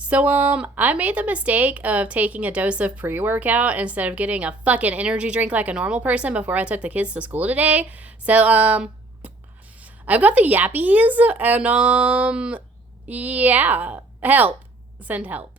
I made the mistake of taking a dose of pre-workout instead of getting a fucking energy drink like a normal person before I took the kids to school today. I've got the yappies, and, yeah. Help. Send help.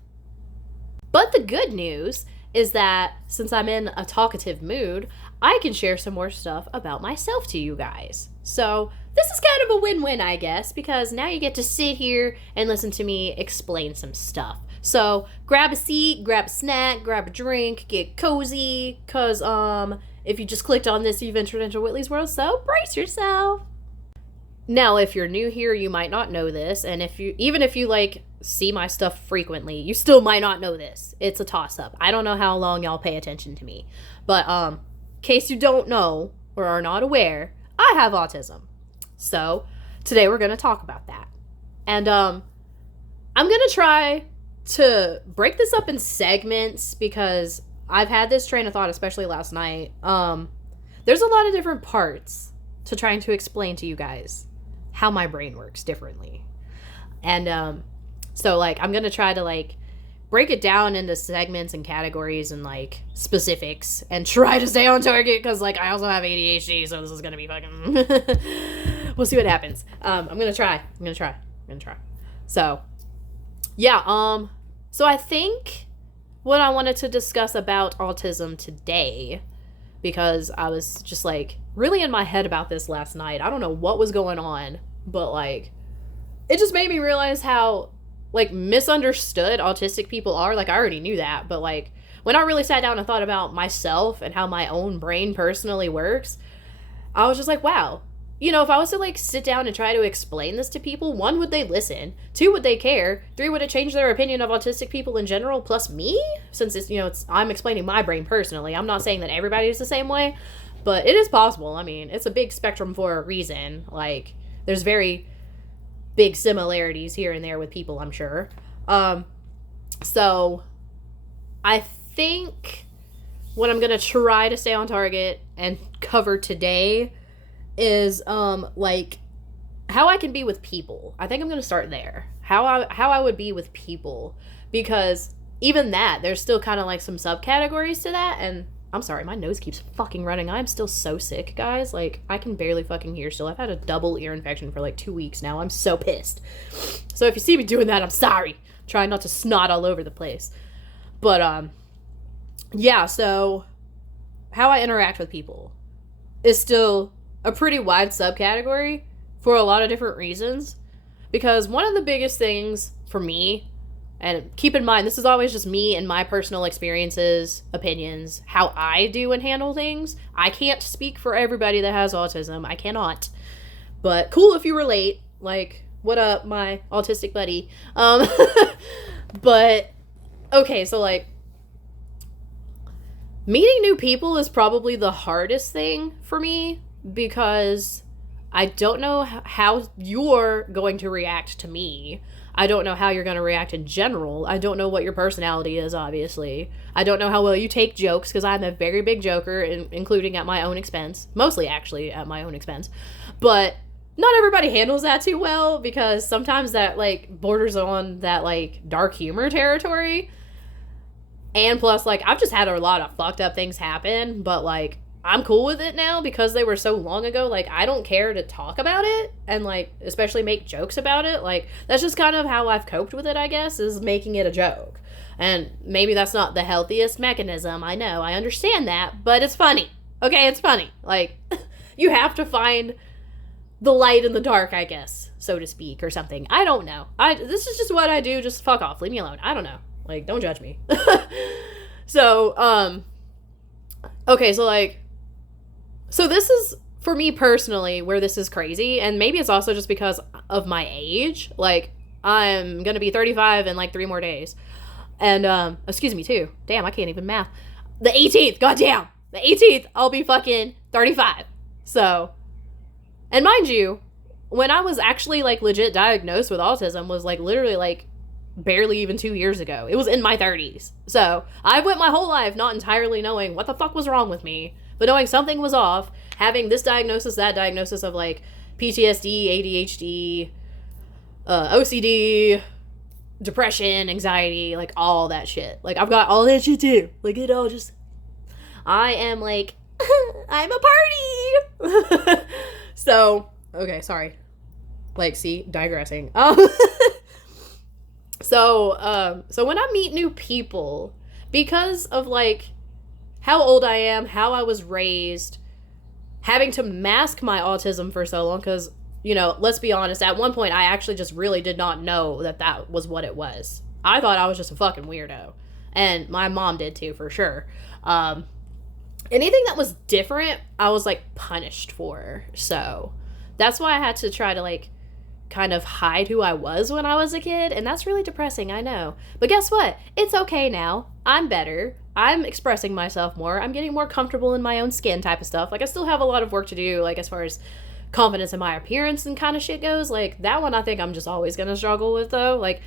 But the good news is that since I'm in a talkative mood, I can share some more stuff about myself to you guys. So, this is kind of a win-win, I guess, because now you get to sit here and listen to me explain some stuff. So, grab a seat, grab a snack, grab a drink, get cozy, because, if you just clicked on this, you've entered into Whitley's World, so brace yourself. Now, if you're new here, you might not know this, and even if you, like, see my stuff frequently, you still might not know this. It's a toss-up. I don't know how long y'all pay attention to me. But, in case you don't know or are not aware, I have autism. So, today we're going to talk about that. And, I'm going to try to break this up in segments because I've had this train of thought, especially last night. There's a lot of different parts to trying to explain to you guys how my brain works differently. And, so, like, I'm going to try to, like, break it down into segments and categories and, like, specifics and try to stay on target because, like, I also have ADHD, so this is going to be fucking... We'll see what happens. I'm going to try. So, yeah, so I think what I wanted to discuss about autism today, because I was just, like, really in my head about this last night. I don't know what was going on, but, like, it just made me realize how, like, misunderstood autistic people are. Like, I already knew that, but, like, when I really sat down and thought about myself and how my own brain personally works, I was just like, wow. You know, if I was to, like, sit down and try to explain this to people, 1, would they listen? 2, would they care? 3, would it change their opinion of autistic people in general, plus me? Since it's, you know, I'm explaining my brain personally. I'm not saying that everybody's the same way, but it is possible. I mean, it's a big spectrum for a reason. Like, there's very big similarities here and there with people, I'm sure. So I think what I'm going to try to stay on target and cover today is, like, how I can be with people. I think I'm going to start there. How I would be with people. Because even that, there's still kind of, like, some subcategories to that. And I'm sorry, my nose keeps fucking running. I'm still so sick, guys. Like, I can barely fucking hear still. I've had a double ear infection for, like, 2 weeks now. I'm so pissed. So if you see me doing that, I'm sorry. I'm trying not to snot all over the place. But, yeah, so how I interact with people is still a pretty wide subcategory for a lot of different reasons. Because one of the biggest things for me, and keep in mind, this is always just me and my personal experiences, opinions, how I do and handle things. I can't speak for everybody that has autism. I cannot. But cool if you relate. Like, what up, my autistic buddy? But, okay, so, like, meeting new people is probably the hardest thing for me because I don't know how you're going to react to me. I don't know how you're going to react in general. I don't know what your personality is, obviously. I don't know how well you take jokes, because I'm a very big joker, including at my own expense. Mostly, actually, at my own expense. But not everybody handles that too well, because sometimes that, like, borders on that, like, dark humor territory. And plus, like, I've just had a lot of fucked up things happen, but, like, I'm cool with it now because they were so long ago. Like, I don't care to talk about it and, like, especially make jokes about it. Like, that's just kind of how I've coped with it, I guess, is making it a joke. And maybe that's not the healthiest mechanism. I know. I understand that. But it's funny. Okay? It's funny. Like, you have to find the light in the dark, I guess, so to speak, or something. I don't know. This is just what I do. Just fuck off. Leave me alone. I don't know. Like, don't judge me. So, okay, so, like, so this is, for me personally, where this is crazy, and maybe it's also just because of my age. Like, I'm gonna be 35 in, like, 3 more days. And, excuse me, too. Damn, I can't even math. The 18th, goddamn! The 18th, I'll be fucking 35. So, and mind you, when I was actually, like, legit diagnosed with autism was, like, literally, like, barely even 2 years ago. It was in my 30s. So, I went my whole life not entirely knowing what the fuck was wrong with me, but knowing something was off, having this diagnosis, that diagnosis of, like, PTSD, ADHD, OCD, depression, anxiety, like all that shit. Like I've got all that shit too. Like it all just, I am like, I'm a party. So, okay, sorry. Like, see, digressing. So when I meet new people, because of like how old I am, how I was raised, having to mask my autism for so long, because, you know, let's be honest, at one point I actually just really did not know that was what it was. I thought I was just a fucking weirdo. And my mom did too, for sure. Anything that was different, I was like punished for. So that's why I had to try to like kind of hide who I was when I was a kid, and that's really depressing, I know. But guess what? It's okay now. I'm better. I'm expressing myself more. I'm getting more comfortable in my own skin type of stuff. Like, I still have a lot of work to do, like, as far as confidence in my appearance and kind of shit goes. Like, that one I think I'm just always gonna struggle with, though. Like,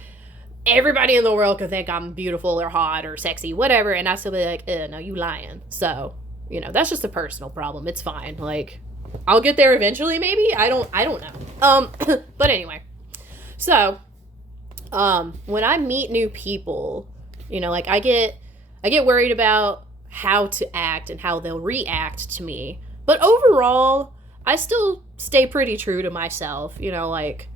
everybody in the world could think I'm beautiful or hot or sexy, whatever, and I still be like, no, you lying. So, you know, that's just a personal problem. It's fine. Like, I'll get there eventually, maybe. I don't know. But anyway. So, when I meet new people, you know, like I get worried about how to act and how they'll react to me. But overall, I still stay pretty true to myself. You know, like,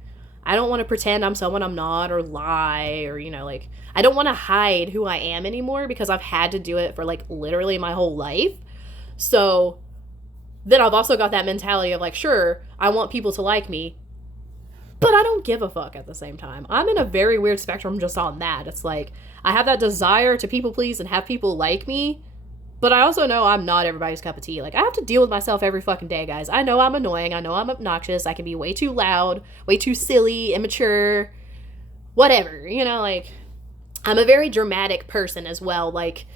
I don't want to pretend I'm someone I'm not or lie or, you know, like, I don't want to hide who I am anymore because I've had to do it for, like, literally my whole life. So then I've also got that mentality of, like, sure, I want people to like me, but I don't give a fuck at the same time. I'm in a very weird spectrum just on that. It's like, I have that desire to people please and have people like me, but I also know I'm not everybody's cup of tea. Like, I have to deal with myself every fucking day, guys. I know I'm annoying. I know I'm obnoxious. I can be way too loud, way too silly, immature, whatever. You know, like, I'm a very dramatic person as well. Like,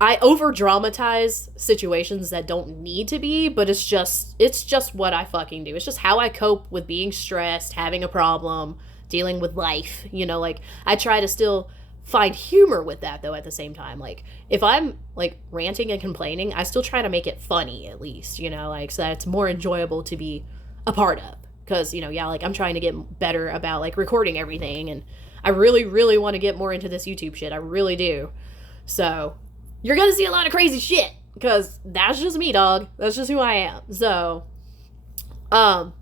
I over-dramatize situations that don't need to be, but it's just what I fucking do. It's just how I cope with being stressed, having a problem, dealing with life. You know, like, I try to still find humor with that, though, at the same time. Like, if I'm, like, ranting and complaining, I still try to make it funny, at least, you know, like, so that it's more enjoyable to be a part of. Because, you know, yeah, like, I'm trying to get better about, like, recording everything, and I really, really want to get more into this YouTube shit. I really do. So you're gonna see a lot of crazy shit, because that's just me, dog. That's just who I am. So, but,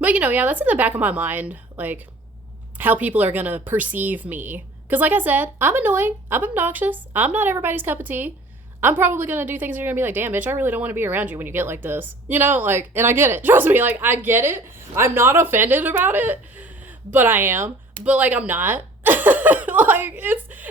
you know, yeah, that's in the back of my mind, like, how people are gonna perceive me. Because, like I said, I'm annoying, I'm obnoxious, I'm not everybody's cup of tea. I'm probably gonna do things that you're gonna be like, damn, bitch, I really don't want to be around you when you get like this. You know, like, and I get it. Trust me, like, I get it. I'm not offended about it, but I am. But, like, I'm not. Like,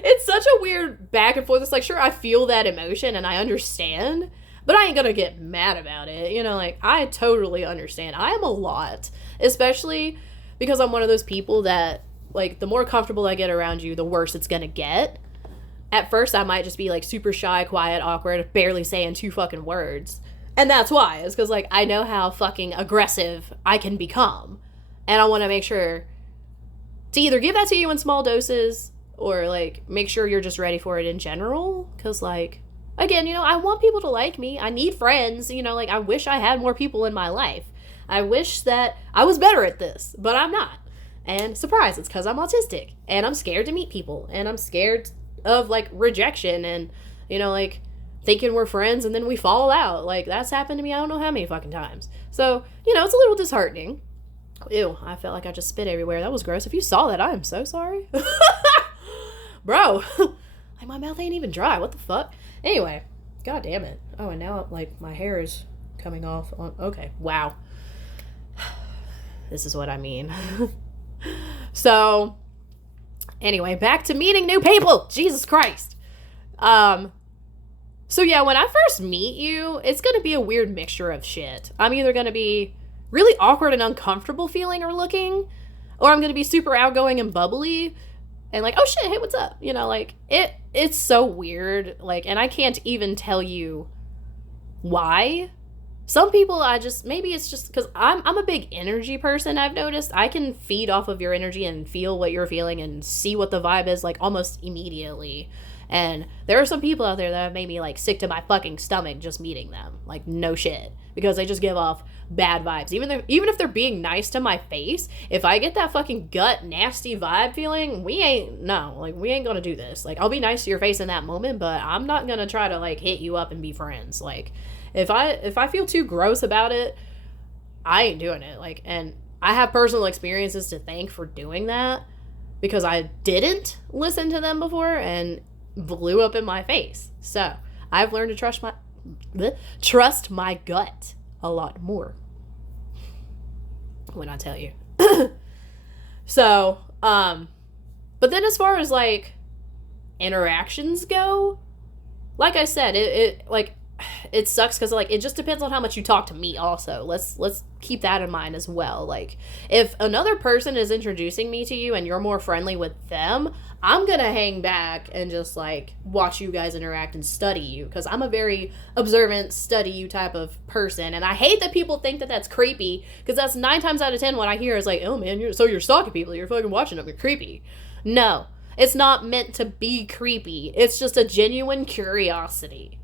it's such a weird back and forth. It's like, sure, I feel that emotion and I understand, but I ain't gonna get mad about it. You know, like, I totally understand. I am a lot, especially because I'm one of those people that, like, the more comfortable I get around you, the worse it's gonna get. At first, I might just be, like, super shy, quiet, awkward, barely saying 2 fucking words. And that's why. It's because, like, I know how fucking aggressive I can become. And I want to make sure to either give that to you in small doses or, like, make sure you're just ready for it in general. Because, like, again, you know, I want people to like me. I need friends. You know, like, I wish I had more people in my life. I wish that I was better at this, but I'm not. And surprise, it's because I'm autistic. And I'm scared to meet people. And I'm scared of, like, rejection and, you know, like, thinking we're friends and then we fall out. Like, that's happened to me I don't know how many fucking times. So, you know, it's a little disheartening. Ew, I felt like I just spit everywhere. That was gross. If you saw that, I am so sorry. Bro, like, my mouth ain't even dry. What the fuck? Anyway, god damn it. Oh, and now, like, my hair is coming off on... Okay, wow. This is what I mean. So, anyway, back to meeting new people. Jesus Christ. So yeah, when I first meet you, it's going to be a weird mixture of shit. I'm either going to be really awkward and uncomfortable feeling or looking, or I'm going to be super outgoing and bubbly and like, oh shit, hey, what's up? You know, like, it's so weird. Like, and I can't even tell you why. Some people maybe it's just because I'm a big energy person. I've noticed I can feed off of your energy and feel what you're feeling and see what the vibe is, like, almost immediately. And there are some people out there that have made me like sick to my fucking stomach just meeting them. Like, no shit. Because they just give off bad vibes. Even if they're being nice to my face, if I get that fucking gut nasty vibe feeling, we ain't gonna do this. Like, I'll be nice to your face in that moment, but I'm not gonna try to like hit you up and be friends. Like, if I feel too gross about it, I ain't doing it. Like, and I have personal experiences to thank for doing that, because I didn't listen to them before and blew up in my face. So I've learned to trust my gut a lot more when I tell you. So, but then as far as like interactions go, like I said, it sucks because like it just depends on how much you talk to me also. Let's keep that in mind as well. Like, if another person is introducing me to you and you're more friendly with them, I'm gonna hang back and just like watch you guys interact and study you, because I'm a very observant, study you type of person. And I hate that people think that that's creepy, because that's 9 times out of 10 what I hear is like, oh man, you're stalking people, you're fucking watching them, you're creepy. No, it's not meant to be creepy. It's just a genuine curiosity.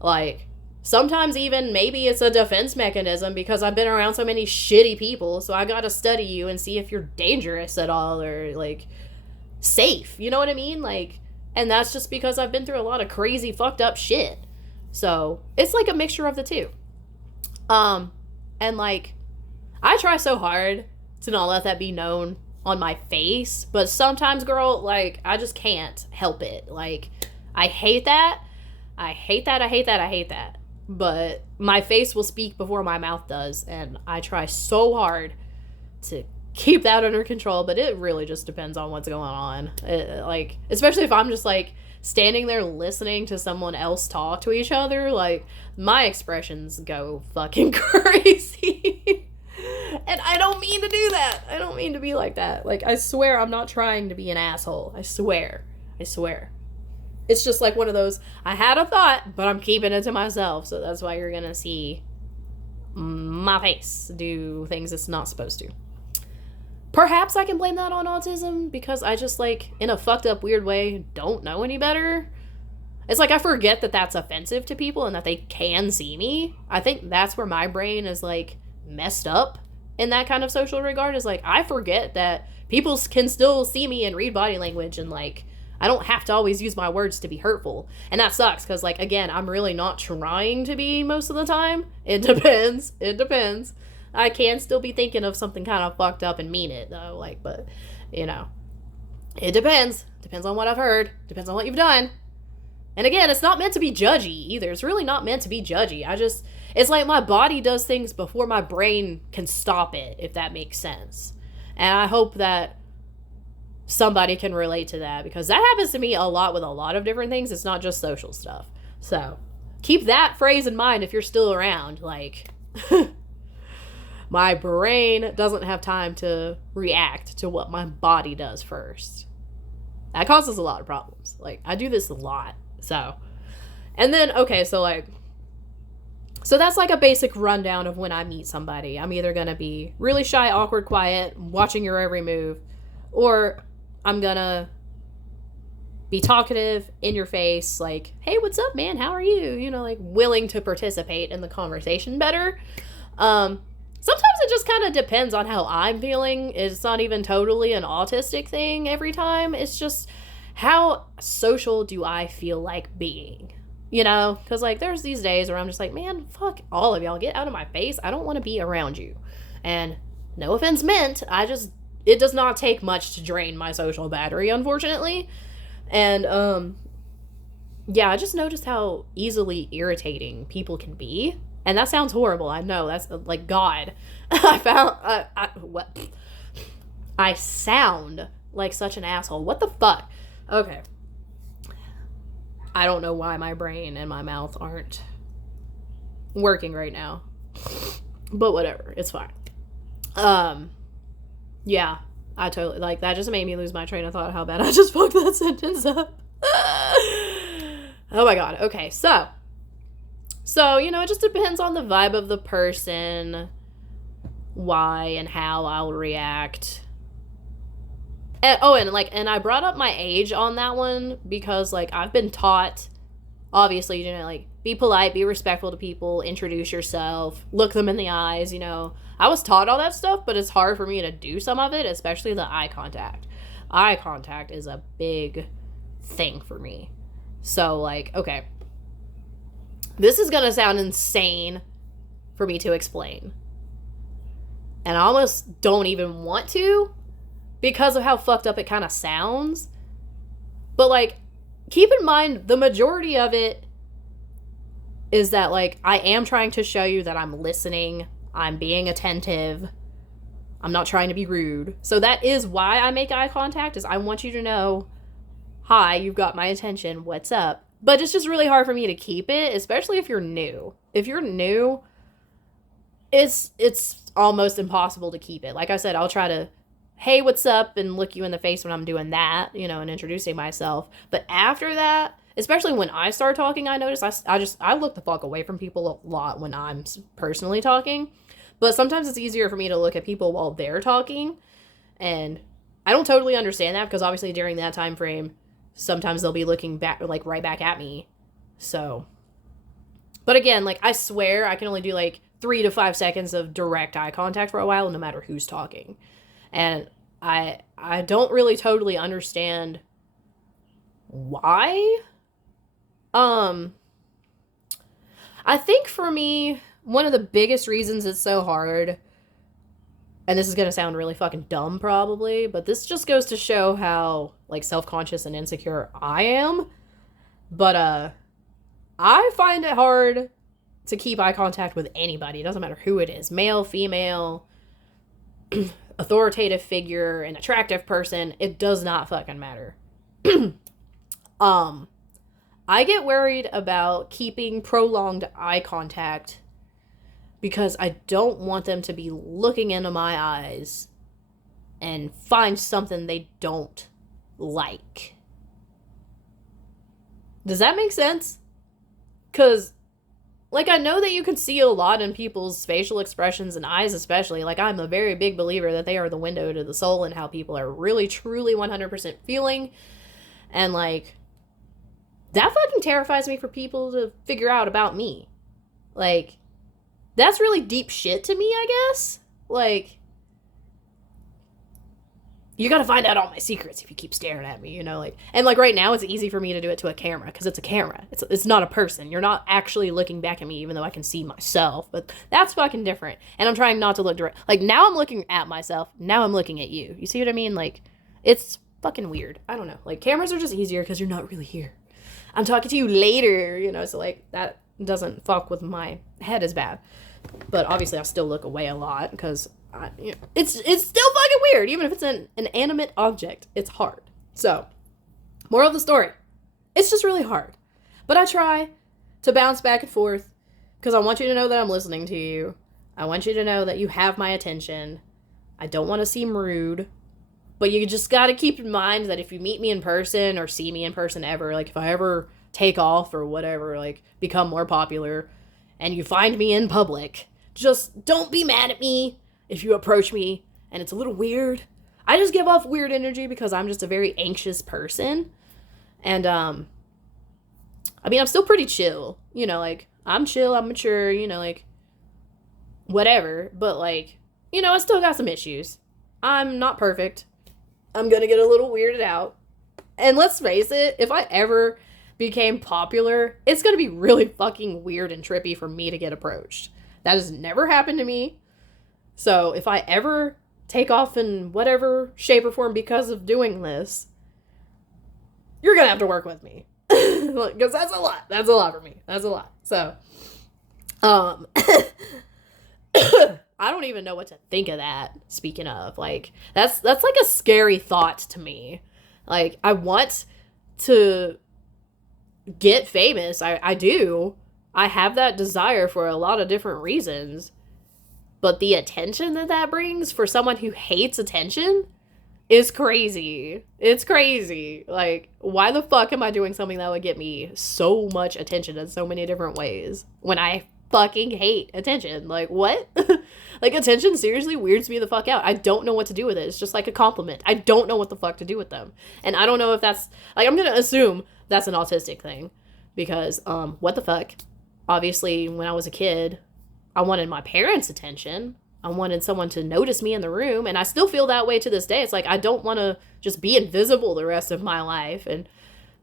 Like, sometimes even maybe it's a defense mechanism, because I've been around so many shitty people, so I gotta study you and see if you're dangerous at all or like safe, you know what I mean? Like, and that's just because I've been through a lot of crazy fucked up shit. So it's like a mixture of the two. And like, I try so hard to not let that be known on my face, but sometimes, girl, like, I just can't help it. Like, I hate that. But my face will speak before my mouth does, and I try so hard to keep that under control, but it really just depends on what's going on. Like, especially if I'm just like standing there listening to someone else talk to each other, like, my expressions go fucking crazy. And I don't mean to do that. I don't mean to be like that. Like, I swear I'm not trying to be an asshole. I swear. It's just like one of those, I had a thought, but I'm keeping it to myself. So that's why you're gonna see my face do things it's not supposed to. Perhaps I can blame that on autism, because I just, like, in a fucked up weird way, don't know any better. It's like I forget that that's offensive to people and that they can see me. I think that's where my brain is, like, messed up in that kind of social regard. Is like, I forget that people can still see me and read body language, and, like, I don't have to always use my words to be hurtful. And that sucks, because, like, again, I'm really not trying to be most of the time. It depends. I can still be thinking of something kind of fucked up and mean it, though. Like, but, you know, it depends. Depends on what I've heard. Depends on what you've done. And again, it's not meant to be judgy either. It's really not meant to be judgy. It's like my body does things before my brain can stop it, if that makes sense. And I hope that somebody can relate to that, because that happens to me a lot with a lot of different things. It's not just social stuff. So keep that phrase in mind if you're still around. Like, my brain doesn't have time to react to what my body does first. That causes a lot of problems. Like, I do this a lot. So, and then, okay, so that's like a basic rundown of when I meet somebody. I'm either gonna be really shy, awkward, quiet, watching your every move, or I'm gonna be talkative, in your face, like, hey, what's up, man? How are you? You know, like, willing to participate in the conversation better. Sometimes it just kind of depends on how I'm feeling. It's not even totally an autistic thing every time. It's just, how social do I feel like being? You know? Because, like, there's these days where I'm just like, man, fuck all of y'all. Get out of my face. I don't want to be around you. And no offense meant. It does not take much to drain my social battery, unfortunately. And, yeah, I just noticed how easily irritating people can be. And that sounds horrible. I know. That's, like, God. I sound like such an asshole. What the fuck? Okay. I don't know why my brain and my mouth aren't working right now. But whatever. It's fine. Yeah. I totally, like, that just made me lose my train of thought how bad I just fucked that sentence up. Oh my God. Okay. So, you know, it just depends on the vibe of the person, why and how I'll react. And I brought up my age on that one because like I've been taught, obviously, like be polite, be respectful to people, introduce yourself, look them in the eyes, I was taught all that stuff, but it's hard for me to do some of it, especially the eye contact. Eye contact is a big thing for me. So like, okay, this is gonna sound insane for me to explain, and I almost don't even want to because of how fucked up it kind of sounds. But like, keep in mind, the majority of it is that like I am trying to show you that I'm listening, I'm being attentive, I'm not trying to be rude. So that is why I make eye contact, is I want you to know, hi, you've got my attention, what's up? But it's just really hard for me to keep it, especially if you're new. If you're new, it's almost impossible to keep it. Like I said, I'll try to, hey, what's up, and look you in the face when I'm doing that, and introducing myself. But after that, especially when I start talking, I notice I look the fuck away from people a lot when I'm personally talking. But sometimes it's easier for me to look at people while they're talking. And I don't totally understand that, because obviously during that time frame, sometimes they'll be looking back, like right back at me. So, but again, like I swear I can only do like 3 to 5 seconds of direct eye contact for a while, no matter who's talking. And I don't really totally understand why. I think for me, one of the biggest reasons it's so hard, and this is going to sound really fucking dumb probably, but this just goes to show how like self-conscious and insecure I am. But I find it hard to keep eye contact with anybody. It doesn't matter who it is, male, female, authoritative figure, an attractive person. It does not fucking matter. I get worried about keeping prolonged eye contact because I don't want them to be looking into my eyes and find something they don't like. Does that make sense? Because, like, I know that you can see a lot in people's facial expressions and eyes especially. Like, I'm a very big believer that they are the window to the soul and how people are really, truly 100% feeling. And, like, that fucking terrifies me for people to figure out about me. Like, that's really deep shit to me, I guess. Like, you gotta find out all my secrets if you keep staring at me, like. And, like, right now, it's easy for me to do it to a camera, because it's a camera. It's not a person. You're not actually looking back at me, even though I can see myself. But that's fucking different. And I'm trying not to look direct. Like, now I'm looking at myself. Now I'm looking at you. You see what I mean? Like, it's fucking weird. I don't know. Like, cameras are just easier because you're not really here. I'm talking to you later, so, like, that doesn't fuck with my head as bad. But obviously, I still look away a lot because it's still fucking weird. Even if it's an inanimate object, it's hard. So, moral of the story, it's just really hard. But I try to bounce back and forth because I want you to know that I'm listening to you. I want you to know that you have my attention. I don't want to seem rude. But you just got to keep in mind that if you meet me in person or see me in person ever, like if I ever take off or whatever, like become more popular, and you find me in public, just don't be mad at me if you approach me and it's a little weird. I just give off weird energy because I'm just a very anxious person. And, I'm still pretty chill, like, I'm chill, I'm mature, like, whatever. But, like, I still got some issues. I'm not perfect. I'm gonna get a little weirded out. And let's face it, if I ever became popular, it's gonna be really fucking weird and trippy for me to get approached. That has never happened to me. So if I ever take off in whatever shape or form because of doing this, you're gonna have to work with me. Because that's a lot. That's a lot for me. That's a lot. So, I don't even know what to think of that. Speaking of, like, that's like a scary thought to me. Like, I want to get famous. I do. I have that desire for a lot of different reasons. But the attention that brings for someone who hates attention is crazy. It's crazy. Like, why the fuck am I doing something that would get me so much attention in so many different ways when I fucking hate attention. Like, what? Like, attention seriously weirds me the fuck out. I don't know what to do with it. It's just like a compliment. I don't know what the fuck to do with them. And I don't know if that's, like, I'm gonna assume that's an autistic thing. Because, what the fuck? Obviously, when I was a kid, I wanted my parents' attention. I wanted someone to notice me in the room. And I still feel that way to this day. It's like, I don't want to just be invisible the rest of my life and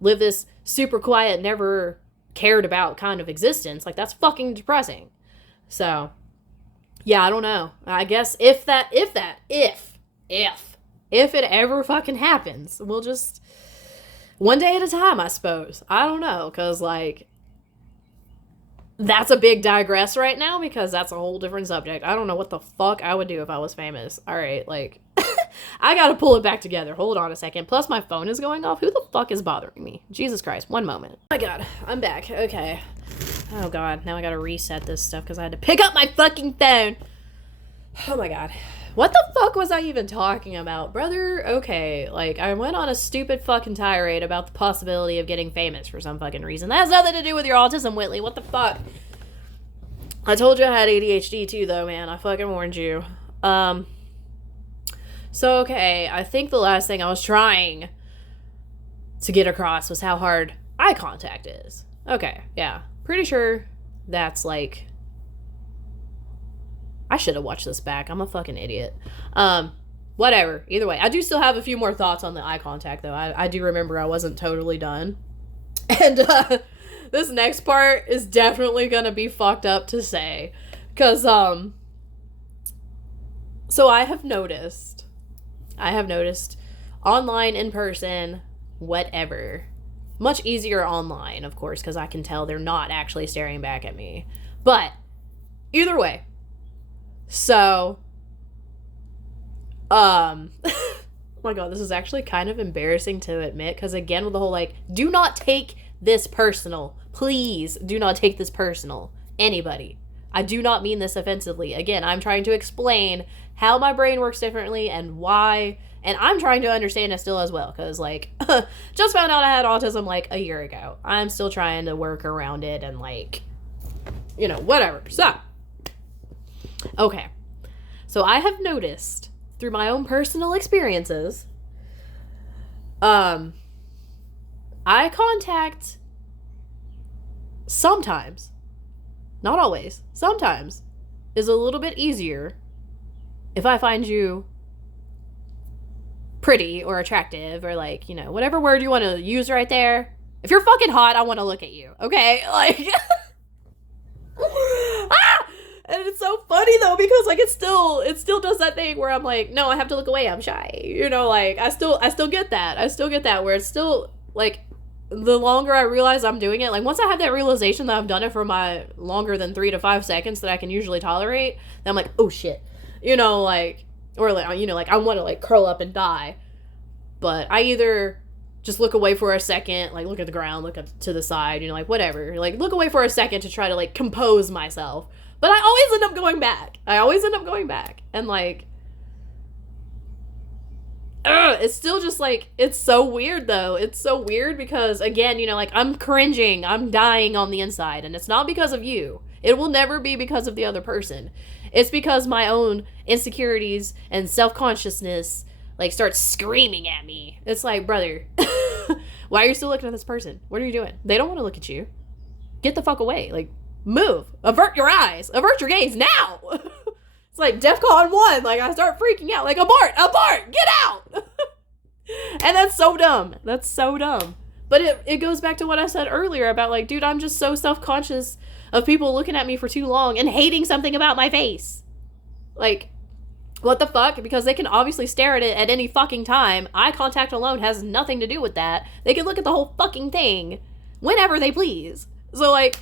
live this super quiet, never cared about kind of existence. Like, that's fucking depressing. So, yeah, I don't know. I guess if it ever fucking happens, we'll just, one day at a time, I suppose. I don't know, because, like, that's a big digress right now, because that's a whole different subject. I don't know what the fuck I would do if I was famous. All right, like, I gotta pull it back together. Hold on a second. Plus, my phone is going off. Who the fuck is bothering me? Jesus Christ. One moment. Oh my God. I'm back. Okay. Oh God. Now I gotta reset this stuff because I had to pick up my fucking phone. Oh my God. What the fuck was I even talking about, brother? Okay. Like, I went on a stupid fucking tirade about the possibility of getting famous for some fucking reason. That has nothing to do with your autism, Whitley. What the fuck? I told you I had ADHD too, though, man. I fucking warned you. So, okay, I think the last thing I was trying to get across was how hard eye contact is. Okay, yeah. Pretty sure that's, like, I should have watched this back. I'm a fucking idiot. Whatever. Either way, I do still have a few more thoughts on the eye contact, though. I do remember I wasn't totally done. And, this next part is definitely gonna be fucked up to say. Because, so I have noticed online, in person, whatever. Much easier online, of course, because I can tell they're not actually staring back at me. But, either way. So, oh my God, this is actually kind of embarrassing to admit, because again, with the whole, like, do not take this personal. Please, do not take this personal. Anybody. I do not mean this offensively. Again, I'm trying to explain how my brain works differently and why, and I'm trying to understand it still as well, because, like, just found out I had autism, like, a year ago. I'm still trying to work around it and, like, you know, whatever. So, okay. So I have noticed, through my own personal experiences, eye contact sometimes, not always, sometimes, is a little bit easier if I find you pretty or attractive or, like, you know, whatever word you want to use right there. If you're fucking hot, I want to look at you, okay? Like, ah! And it's so funny, though, because, like, it still does that thing where I'm like, no, I have to look away, I'm shy, you know, like, I still get that, where it's still, like, the longer I realize I'm doing it, like, once I have that realization that I've done it for my longer than 3 to 5 seconds that I can usually tolerate, then I'm like, oh, shit, you know, like, or, like, you know, like, I want to, like, curl up and die, but I either just look away for a second, like, look at the ground, look up to the side, you know, like, whatever, like, look away for a second to try to, like, compose myself, but I always end up going back, and, like, it's still just, like, it's so weird, though. It's so weird because, again, you know, like, I'm cringing. I'm dying on the inside. And it's not because of you. It will never be because of the other person. It's because my own insecurities and self-consciousness, like, start screaming at me. It's like, brother, why are you still looking at this person? What are you doing? They don't want to look at you. Get the fuck away. Like, move. Avert your eyes. Avert your gaze now. It's like DEFCON 1. Like, I start freaking out. Like, abort, get out. And that's so dumb. But it goes back to what I said earlier about, like, dude, I'm just so self-conscious of people looking at me for too long and hating something about my face. Like, what the fuck? Because they can obviously stare at it at any fucking time. Eye contact alone has nothing to do with that. They can look at the whole fucking thing whenever they please. So, like,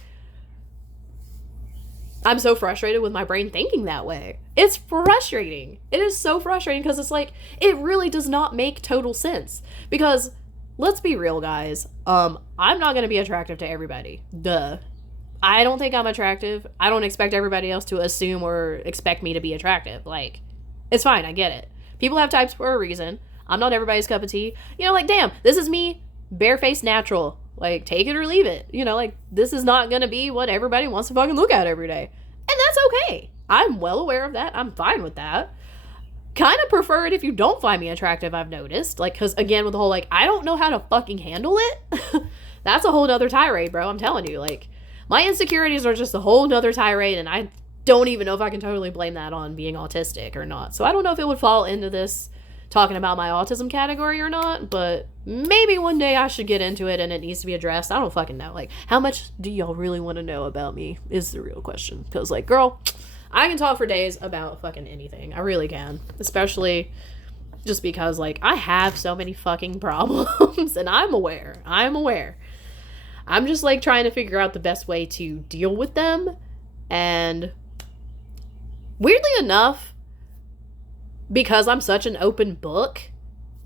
I'm so frustrated with my brain thinking that way. It's frustrating. It is so frustrating because it's like, it really does not make total sense. Because, let's be real, guys. I'm not going to be attractive to everybody. Duh. I don't think I'm attractive. I don't expect everybody else to assume or expect me to be attractive. Like, it's fine. I get it. People have types for a reason. I'm not everybody's cup of tea. You know, like, damn, this is me, barefaced natural. Like, take it or leave it. You know, like, this is not gonna be what everybody wants to fucking look at every day. And that's okay. I'm well aware of that. I'm fine with that. Kind of prefer it if you don't find me attractive, I've noticed. Like, because, again, with the whole, like, I don't know how to fucking handle it. That's a whole nother tirade, bro. I'm telling you. Like, my insecurities are just a whole nother tirade, and I don't even know if I can totally blame that on being autistic or not. So I don't know if it would fall into this talking about my autism category or not, but maybe one day I should get into it and it needs to be addressed. I don't fucking know. Like, how much do y'all really want to know about me is the real question. Because, like, girl, I can talk for days about fucking anything. I really can. Especially just because, like, I have so many fucking problems and I'm aware. I'm just, like, trying to figure out the best way to deal with them. And weirdly enough, because I'm such an open book,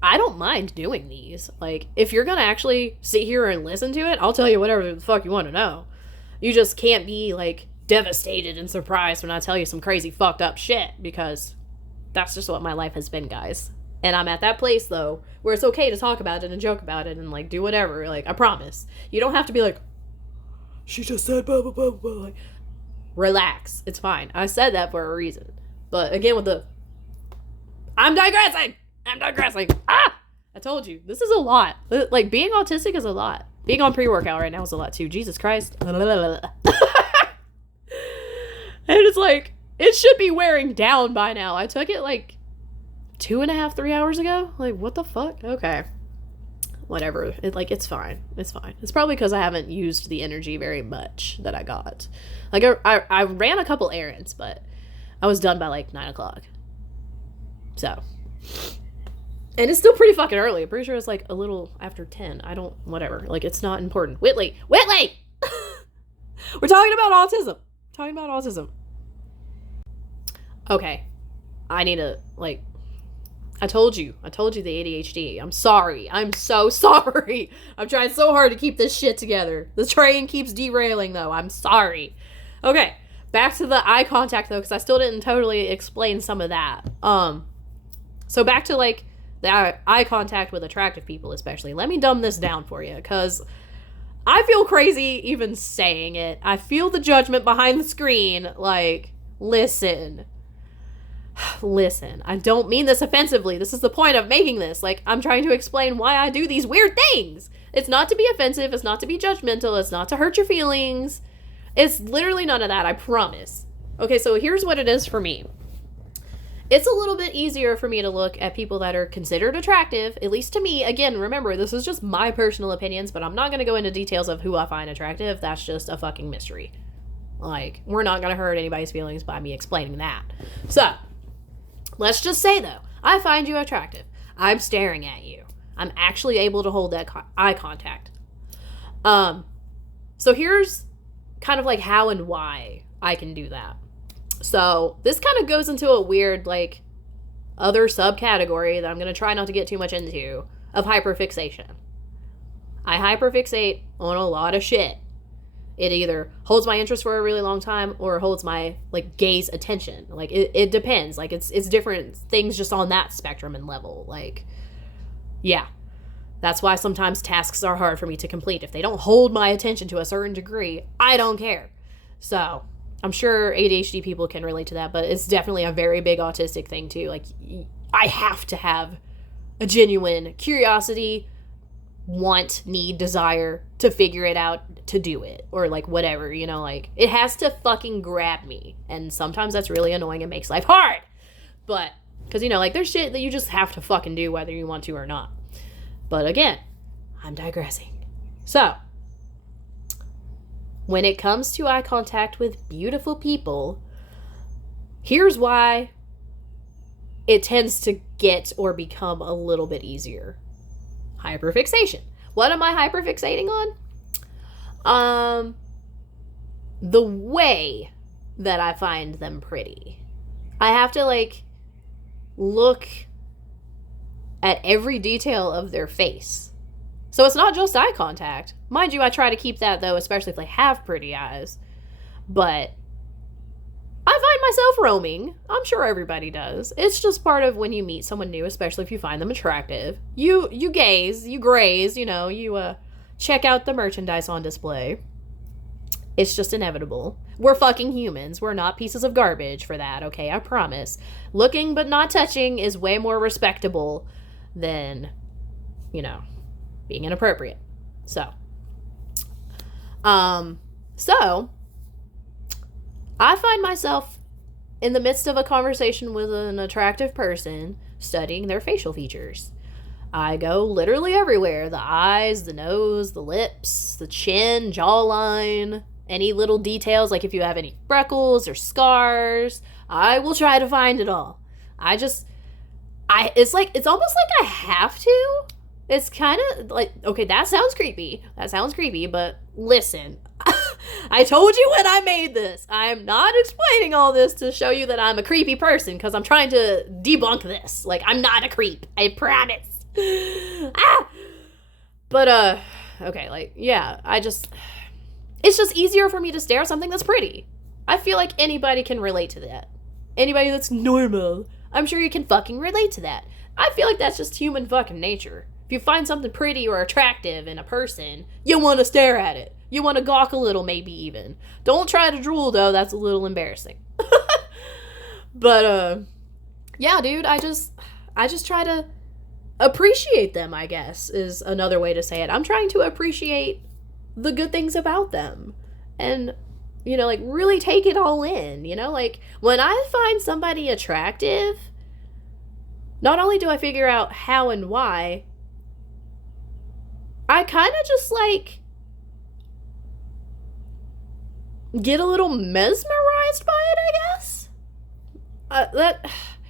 I don't mind doing these. Like, if you're gonna actually sit here and listen to it, I'll tell you whatever the fuck you want to know. You just can't be, like, devastated and surprised when I tell you some crazy fucked up shit, because that's just what my life has been, guys. And I'm at that place, though, where it's okay to talk about it and joke about it and, like, do whatever. Like, I promise. You don't have to be like, she just said blah, blah, blah, blah. Like, relax. It's fine. I said that for a reason. But, again, with the I'm digressing! Ah! I told you. This is a lot. Like, being autistic is a lot. Being on pre-workout right now is a lot, too. Jesus Christ. And it's like, it should be wearing down by now. I took it, like, 2.5, 3 hours ago. Like, what the fuck? Okay. Whatever. It's fine. It's fine. It's probably because I haven't used the energy very much that I got. Like, I ran a couple errands, but I was done by, like, 9 o'clock. So, and it's still pretty fucking early. I'm pretty sure it's like a little after 10. Whatever. Like, it's not important. Whitley! We're talking about autism. Okay. I need to, like, I told you the ADHD. I'm sorry. I'm so sorry. I'm trying so hard to keep this shit together. The train keeps derailing, though. I'm sorry. Okay. Back to the eye contact, though, because I still didn't totally explain some of that. So back to, like, the eye contact with attractive people, especially. Let me dumb this down for you, because I feel crazy even saying it. I feel the judgment behind the screen. Like, listen. I don't mean this offensively. This is the point of making this. Like, I'm trying to explain why I do these weird things. It's not to be offensive. It's not to be judgmental. It's not to hurt your feelings. It's literally none of that, I promise. Okay, so here's what it is for me. It's a little bit easier for me to look at people that are considered attractive, at least to me. Again, remember, this is just my personal opinions, but I'm not going to go into details of who I find attractive. That's just a fucking mystery. Like, we're not going to hurt anybody's feelings by me explaining that. So, let's just say, though, I find you attractive. I'm staring at you. I'm actually able to hold that eye contact. So here's kind of like how and why I can do that. So this kind of goes into a weird, like, other subcategory that I'm going to try not to get too much into of hyperfixation. I hyperfixate on a lot of shit. It either holds my interest for a really long time or holds my, like, gaze attention. Like, it depends. Like, it's different things just on that spectrum and level. Like, yeah. That's why sometimes tasks are hard for me to complete. If they don't hold my attention to a certain degree, I don't care. So, I'm sure ADHD people can relate to that, but it's definitely a very big autistic thing, too. Like, I have to have a genuine curiosity, want, need, desire to figure it out, to do it, or, like, whatever, you know, like, it has to fucking grab me, and sometimes that's really annoying and makes life hard, but, because, you know, like, there's shit that you just have to fucking do whether you want to or not, but again, I'm digressing. So, when it comes to eye contact with beautiful people, here's why it tends to get or become a little bit easier. Hyperfixation. What am I hyperfixating on? The way that I find them pretty. I have to, like, look at every detail of their face. So it's not just eye contact. Mind you, I try to keep that, though, especially if they have pretty eyes. But I find myself roaming. I'm sure everybody does. It's just part of when you meet someone new, especially if you find them attractive. You gaze, you graze, you know, you check out the merchandise on display. It's just inevitable. We're fucking humans. We're not pieces of garbage for that, okay? I promise. Looking but not touching is way more respectable than, you know, being inappropriate. So I find myself in the midst of a conversation with an attractive person studying their facial features. I go literally everywhere. The eyes, the nose, the lips, the chin, jawline, any little details, like if you have any freckles or scars, I will try to find it all. It's almost like I have to. It's kind of like, okay, that sounds creepy, but listen, I told you when I made this, I'm not explaining all this to show you that I'm a creepy person, because I'm trying to debunk this. Like, I'm not a creep, I promise. But, okay, like, yeah, it's just easier for me to stare at something that's pretty. I feel like anybody can relate to that. Anybody that's normal, I'm sure you can fucking relate to that. I feel like that's just human fucking nature. If you find something pretty or attractive in a person, you want to stare at it. You want to gawk a little, maybe even. Don't try to drool, though. That's a little embarrassing. But, yeah, dude, I just try to appreciate them, I guess, is another way to say it. I'm trying to appreciate the good things about them. And, you know, like, really take it all in, you know? Like, when I find somebody attractive, not only do I figure out how and why, I kind of just, like, get a little mesmerized by it, I guess?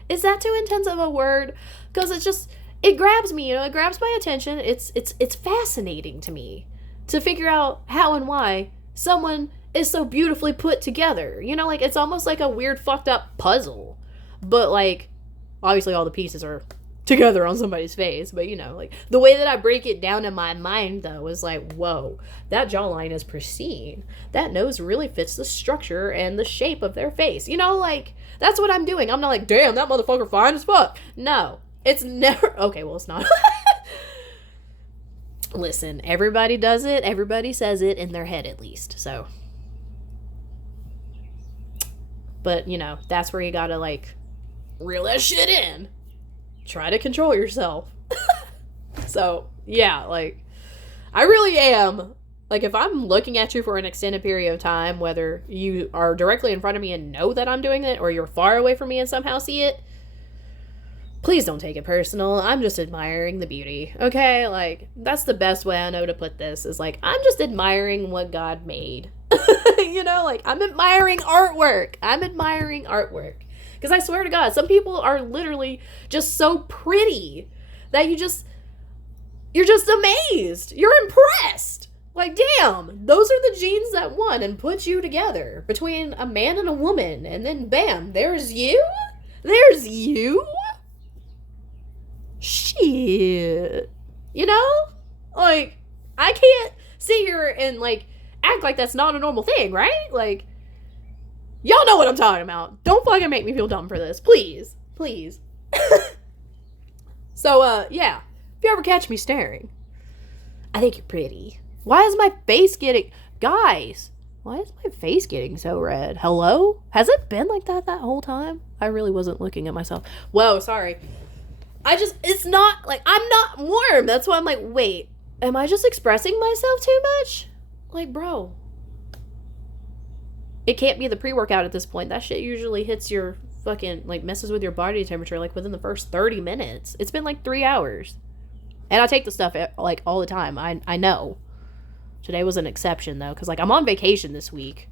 Is that too intense of a word? Because it grabs me, you know, it grabs my attention. It's fascinating to me to figure out how and why someone is so beautifully put together. You know, like, it's almost like a weird fucked up puzzle. But, like, obviously all the pieces are together on somebody's face, but, you know, like, the way that I break it down in my mind, though, is like, whoa, that jawline is pristine. That nose really fits the structure and the shape of their face. You know, like, that's what I'm doing. I'm not like, damn, that motherfucker fine as fuck. No, it's never, okay, well, it's not. Listen, everybody does it, everybody says it in their head at least, so. But, you know, that's where you gotta, like, reel that shit in. Try to control yourself. So, yeah, like, I really am. Like, if I'm looking at you for an extended period of time, whether you are directly in front of me and know that I'm doing it, or you're far away from me and somehow see it, please don't take it personal. I'm just admiring the beauty, okay? Like, that's the best way I know to put this, is like, I'm just admiring what God made. You know, like, I'm admiring artwork. Because I swear to God, some people are literally just so pretty that you're just amazed. You're impressed. Like, damn, those are the genes that won and put you together between a man and a woman. And then, bam, there's you? There's you? Shit. You know? Like, I can't sit here and, like, act like that's not a normal thing, right? Like, y'all know what I'm talking about. Don't fucking make me feel dumb for this. Please. Please. So, yeah. If you ever catch me staring, I think you're pretty. Why is my face getting... Guys, why is my face getting so red? Hello? Has it been like that whole time? I really wasn't looking at myself. Whoa, sorry. It's not, like, I'm not warm. That's why I'm like, wait, am I just expressing myself too much? Like, bro. It can't be the pre-workout at this point. That shit usually hits your fucking, like, messes with your body temperature, like, within the first 30 minutes. It's been, like, 3 hours. And I take the stuff, like, all the time. I know. Today was an exception, though, because, like, I'm on vacation this week.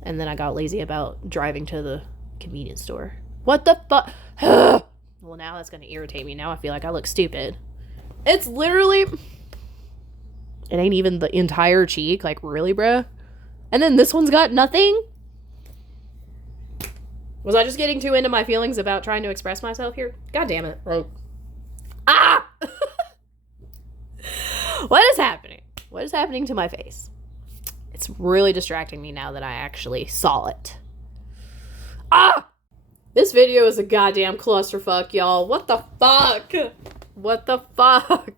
And then I got lazy about driving to the convenience store. What the fuck? Well, now that's going to irritate me. Now I feel like I look stupid. It's literally... It ain't even the entire cheek. Like, really, bruh? And then this one's got nothing? Was I just getting too into my feelings about trying to express myself here? God damn it. Like, ah! What is happening? What is happening to my face? It's really distracting me now that I actually saw it. Ah! This video is a goddamn clusterfuck, y'all. What the fuck? What the fuck?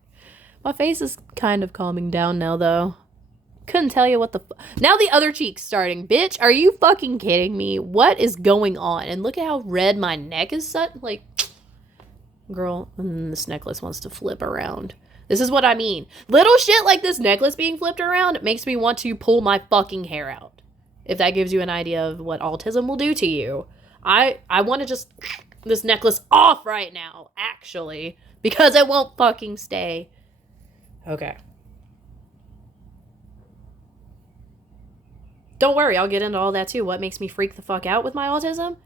My face is kind of calming down now, though. Couldn't tell you what the now the other cheek's starting. Bitch, are you fucking kidding me? What is going on? And look at how red my neck is set. Like, girl, this necklace wants to flip around. This is what I mean. Little shit like this necklace being flipped around makes me want to pull my fucking hair out. If that gives you an idea of what autism will do to you. I want to just this necklace off right now, actually, because it won't fucking stay. Okay. Don't worry, I'll get into all that too. What makes me freak the fuck out with my autism?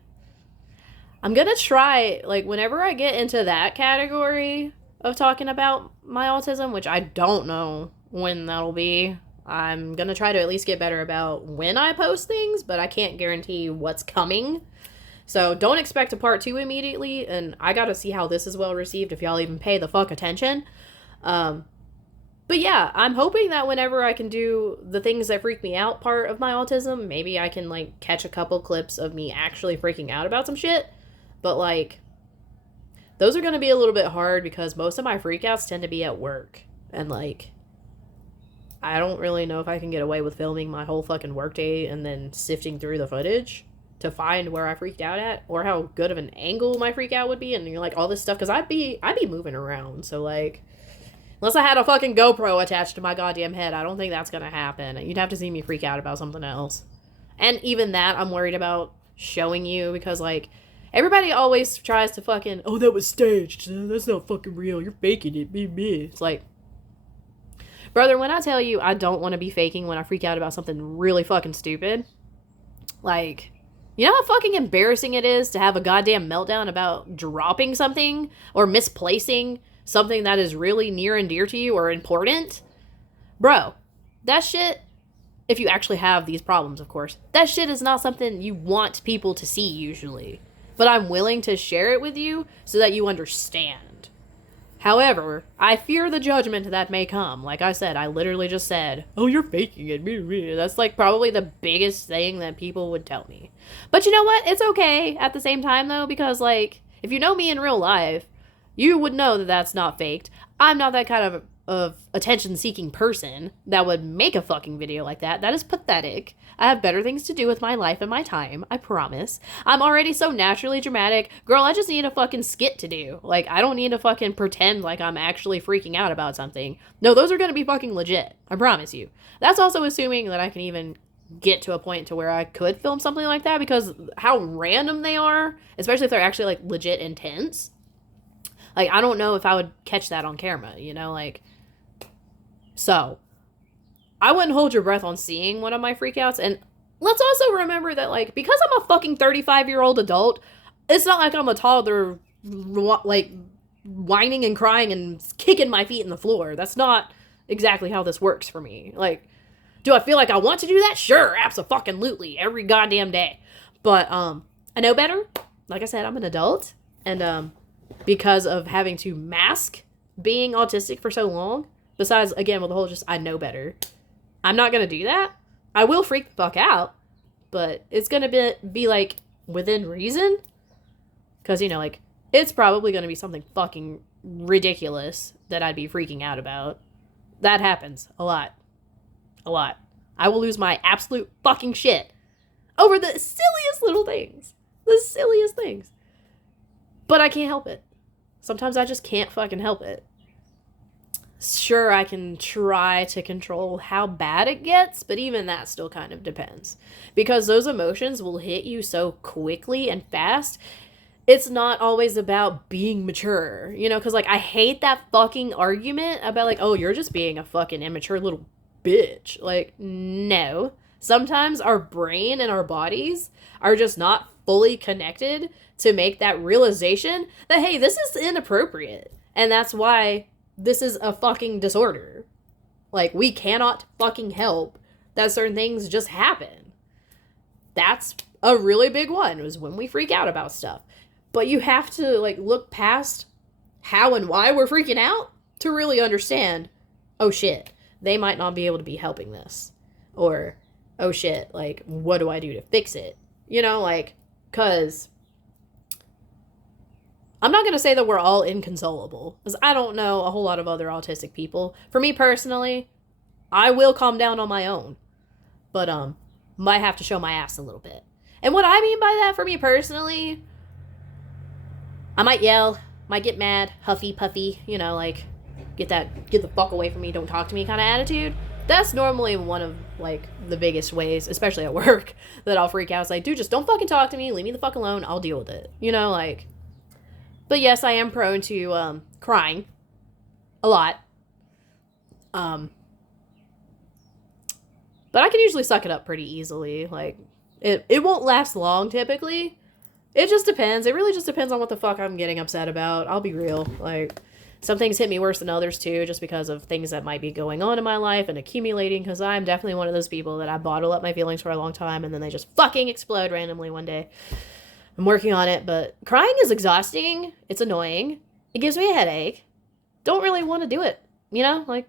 I'm gonna try, like, whenever I get into that category of talking about my autism, which I don't know when that'll be, I'm gonna try to at least get better about when I post things, but I can't guarantee what's coming. So don't expect a part 2 immediately, and I gotta see how this is well received, if y'all even pay the fuck attention. But yeah, I'm hoping that whenever I can do the things that freak me out part of my autism, maybe I can, like, catch a couple clips of me actually freaking out about some shit. But, like, those are going to be a little bit hard because most of my freakouts tend to be at work. And, like, I don't really know if I can get away with filming my whole fucking workday and then sifting through the footage to find where I freaked out at or how good of an angle my freak out would be and, like, all this stuff. Because I'd be moving around, so, like, unless I had a fucking GoPro attached to my goddamn head, I don't think that's gonna happen. You'd have to see me freak out about something else. And even that, I'm worried about showing you because, like, everybody always tries to fucking, oh, that was staged. That's not fucking real. You're faking it. Me. It's like, brother, when I tell you I don't want to be faking when I freak out about something really fucking stupid, like, you know how fucking embarrassing it is to have a goddamn meltdown about dropping something or misplacing something that is really near and dear to you or important? Bro, that shit, if you actually have these problems, of course, that shit is not something you want people to see usually. But I'm willing to share it with you so that you understand. However, I fear the judgment that may come. Like I said, I literally just said, oh, you're faking it. That's, like, probably the biggest thing that people would tell me. But you know what? It's okay at the same time, though, because, like, if you know me in real life, you would know that that's not faked. I'm not that kind of attention-seeking person that would make a fucking video like that. That is pathetic. I have better things to do with my life and my time, I promise. I'm already so naturally dramatic. Girl, I just need a fucking skit to do. Like, I don't need to fucking pretend like I'm actually freaking out about something. No, those are gonna be fucking legit. I promise you. That's also assuming that I can even get to a point to where I could film something like that, because how random they are, especially if they're actually, like, legit intense. Like, I don't know if I would catch that on camera, you know, like, so I wouldn't hold your breath on seeing one of my freakouts. And let's also remember that, like, because I'm a fucking 35-year-old adult, it's not like I'm a toddler, like, whining and crying and kicking my feet in the floor. That's not exactly how this works for me. Like, do I feel like I want to do that? Sure, abso-fucking-lutely, every goddamn day. But, I know better. Like I said, I'm an adult. And, because of having to mask being autistic for so long, besides, again, with the whole just, I know better, I'm not going to do that. I will freak the fuck out, but it's going to be, like, within reason. Because, you know, like, it's probably going to be something fucking ridiculous that I'd be freaking out about. That happens a lot. A lot. I will lose my absolute fucking shit over the silliest little things. The silliest things. But I can't help it. Sometimes I just can't fucking help it. Sure, I can try to control how bad it gets, but even that still kind of depends. Because those emotions will hit you so quickly and fast. It's not always about being mature, you know, because, like, I hate that fucking argument about, like, oh, you're just being a fucking immature little bitch. Like, no. Sometimes our brain and our bodies are just not fully connected to make that realization that, hey, this is inappropriate. And that's why this is a fucking disorder. Like, we cannot fucking help that certain things just happen. That's a really big one, is when we freak out about stuff. But you have to, like, look past how and why we're freaking out to really understand, oh shit, they might not be able to be helping this. Or, oh shit, like, what do I do to fix it? You know, like, because I'm not going to say that we're all inconsolable, because I don't know a whole lot of other autistic people. For me personally, I will calm down on my own, but might have to show my ass a little bit. And what I mean by that, for me personally, I might yell, might get mad, huffy puffy, you know, like get the fuck away from me, don't talk to me kind of attitude. That's normally one of like the biggest ways, especially at work, that I'll freak out. It's like, dude, just don't fucking talk to me, leave me the fuck alone, I'll deal with it, you know, like. But yes, I am prone to crying a lot. But I can usually suck it up pretty easily. Like, it won't last long typically. It just depends. It really just depends on what the fuck I'm getting upset about. I'll be real. Like, some things hit me worse than others too, just because of things that might be going on in my life and accumulating, because I'm definitely one of those people that I bottle up my feelings for a long time and then they just fucking explode randomly one day. I'm working on it, but crying is exhausting. It's annoying. It gives me a headache. Don't really want to do it, you know? Like,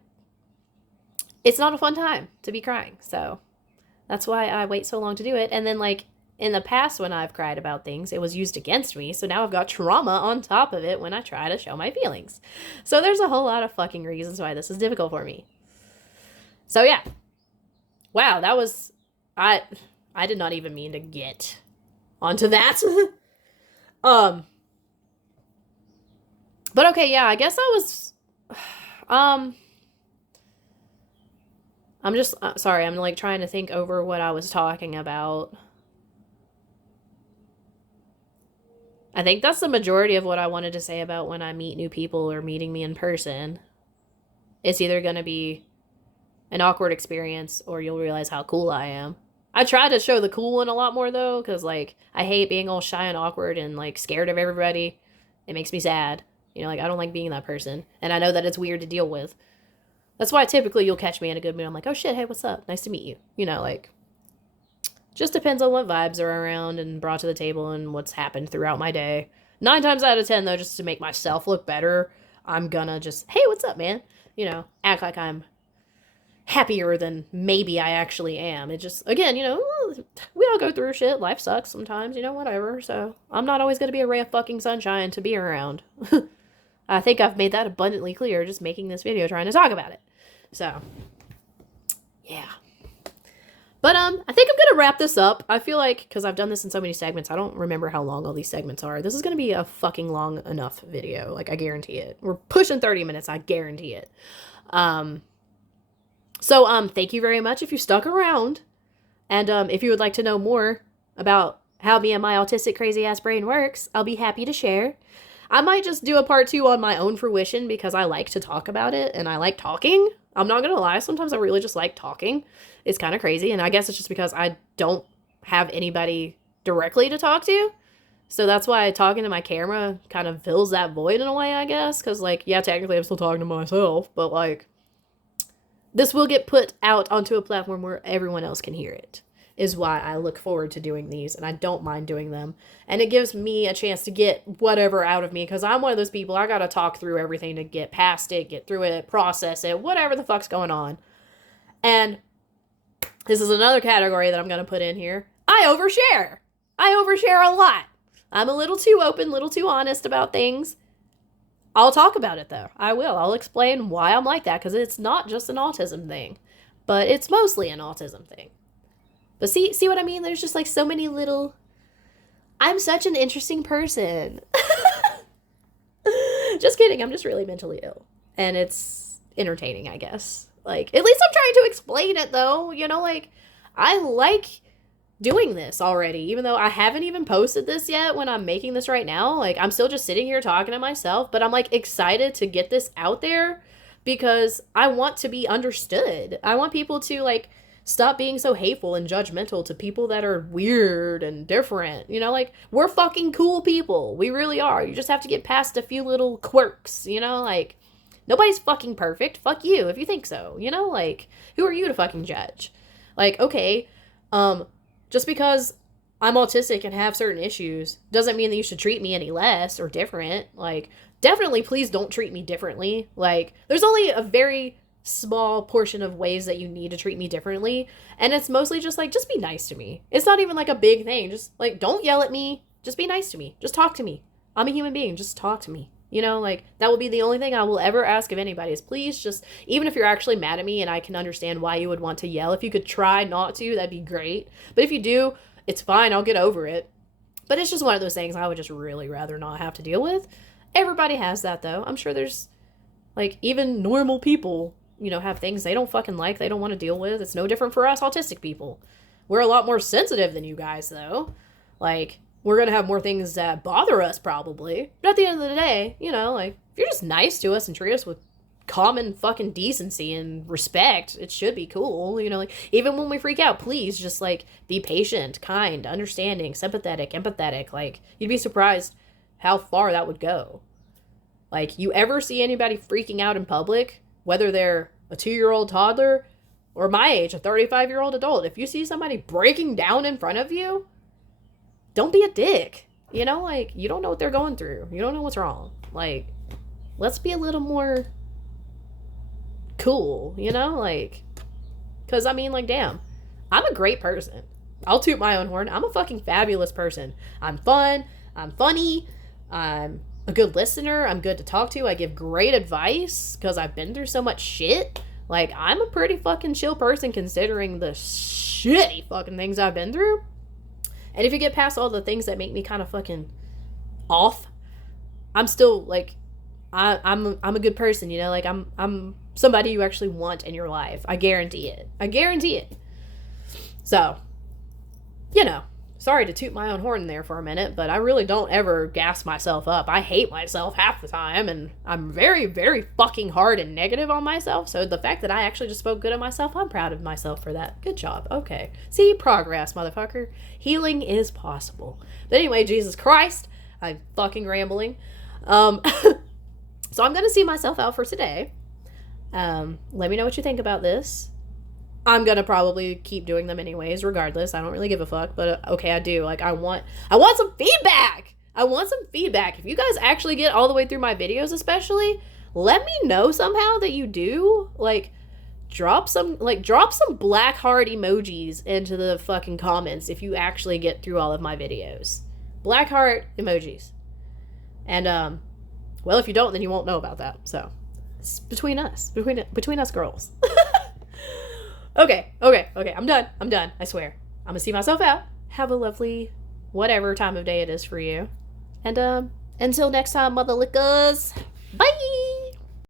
it's not a fun time to be crying, so that's why I wait so long to do it. And then, like, in the past when I've cried about things, it was used against me, so now I've got trauma on top of it when I try to show my feelings. So there's a whole lot of fucking reasons why this is difficult for me. So yeah. Wow, that was... I did not even mean to get onto that. But okay, yeah, I guess I was... I'm just... sorry, I'm, like, trying to think over what I was talking about. I think that's the majority of what I wanted to say about when I meet new people or meeting me in person. It's either going to be an awkward experience or you'll realize how cool I am. I try to show the cool one a lot more, though, because, like, I hate being all shy and awkward and, like, scared of everybody. It makes me sad. You know, like, I don't like being that person. And I know that it's weird to deal with. That's why typically you'll catch me in a good mood. I'm like, oh shit, hey, what's up? Nice to meet you. You know, like, just depends on what vibes are around and brought to the table and what's happened throughout my day. 9 times out of 10, though, just to make myself look better, I'm gonna just, hey, what's up, man? You know, act like I'm happier than maybe I actually am. It just, again, you know, we all go through shit. Life sucks sometimes, you know, whatever. So I'm not always gonna be a ray of fucking sunshine to be around. I think I've made that abundantly clear just making this video trying to talk about it. So, yeah. But, I think I'm going to wrap this up. I feel like, because I've done this in so many segments, I don't remember how long all these segments are. This is going to be a fucking long enough video. Like, I guarantee it. We're pushing 30 minutes. I guarantee it. So, thank you very much if you stuck around. And, if you would like to know more about how me and my autistic crazy ass brain works, I'll be happy to share. I might just do a part 2 on my own fruition because I like to talk about it and I like talking. I'm not going to lie. Sometimes I really just like talking. It's kind of crazy. And I guess it's just because I don't have anybody directly to talk to. So that's why talking to my camera kind of fills that void in a way, I guess. Because, like, yeah, technically I'm still talking to myself. But, like, this will get put out onto a platform where everyone else can hear it. Is why I look forward to doing these, and I don't mind doing them. And it gives me a chance to get whatever out of me, because I'm one of those people, I gotta talk through everything to get past it, get through it, process it, whatever the fuck's going on. And this is another category that I'm gonna put in here. I overshare. I overshare a lot. I'm a little too open, a little too honest about things. I'll talk about it, though. I will. I'll explain why I'm like that, because it's not just an autism thing, but it's mostly an autism thing. But see what I mean? There's just, like, so many little... I'm such an interesting person. Just kidding. I'm just really mentally ill. And it's entertaining, I guess. Like, at least I'm trying to explain it, though. You know, like, I like doing this already. Even though I haven't even posted this yet when I'm making this right now. Like, I'm still just sitting here talking to myself. But I'm, like, excited to get this out there. Because I want to be understood. I want people to, like... stop being so hateful and judgmental to people that are weird and different. You know, like, we're fucking cool people. We really are. You just have to get past a few little quirks, you know? Like, nobody's fucking perfect. Fuck you if you think so, you know? Like, who are you to fucking judge? Like, okay, just because I'm autistic and have certain issues doesn't mean that you should treat me any less or different. Like, definitely please don't treat me differently. Like, there's only a very... small portion of ways that you need to treat me differently, and it's mostly just like, just be nice to me. It's not even like a big thing. Just like, don't yell at me, just be nice to me, just talk to me. I'm a human being. Just talk to me. You know, like, that will be the only thing I will ever ask of anybody is please just, even if you're actually mad at me and I can understand why you would want to yell, if you could try not to, that'd be great. But if you do, it's fine. I'll get over it. But it's just one of those things I would just really rather not have to deal with. Everybody has that, though. I'm sure there's, like, even normal people, you know, have things they don't fucking like, they don't want to deal with. It's no different for us autistic people. We're a lot more sensitive than you guys, though. Like, we're going to have more things that bother us, probably. But at the end of the day, you know, like, if you're just nice to us and treat us with common fucking decency and respect, it should be cool. You know, like, even when we freak out, please just, like, be patient, kind, understanding, sympathetic, empathetic. Like, you'd be surprised how far that would go. Like, you ever see anybody freaking out in public, whether they're a 2-year-old toddler or my age, a 35-year-old adult, if you see somebody breaking down in front of you, don't be a dick. You know, like, you don't know what they're going through. You don't know what's wrong. Like, let's be a little more cool, you know? Like, because, I mean, like, damn, I'm a great person. I'll toot my own horn. I'm a fucking fabulous person. I'm fun. I'm funny. I'm a good listener. I'm good to talk to. I give great advice because I've been through so much shit. Like, I'm a pretty fucking chill person considering the shitty fucking things I've been through. And if you get past all the things that make me kind of fucking off, I'm still, like, I'm a good person, you know? Like, I'm somebody you actually want in your life. I guarantee it. I guarantee it. So, you know, sorry to toot my own horn there for a minute, but I really don't ever gas myself up. I hate myself half the time, and I'm very, very fucking hard and negative on myself. So the fact that I actually just spoke good of myself, I'm proud of myself for that. Good job. Okay. See, progress, motherfucker. Healing is possible. But anyway, Jesus Christ, I'm fucking rambling. So I'm going to see myself out for today. Let me know what you think about this. I'm gonna probably keep doing them anyways, regardless. I don't really give a fuck, but okay, I do. Like, I want some feedback. I want some feedback. If you guys actually get all the way through my videos, especially, let me know somehow that you do. Like, drop some black heart emojis into the fucking comments if you actually get through all of my videos. Black heart emojis. And well, if you don't, then you won't know about that. So, it's between us girls. Okay, I'm done, I swear. I'm gonna see myself out. Have a lovely whatever time of day it is for you. And until next time, mother lickers. Bye!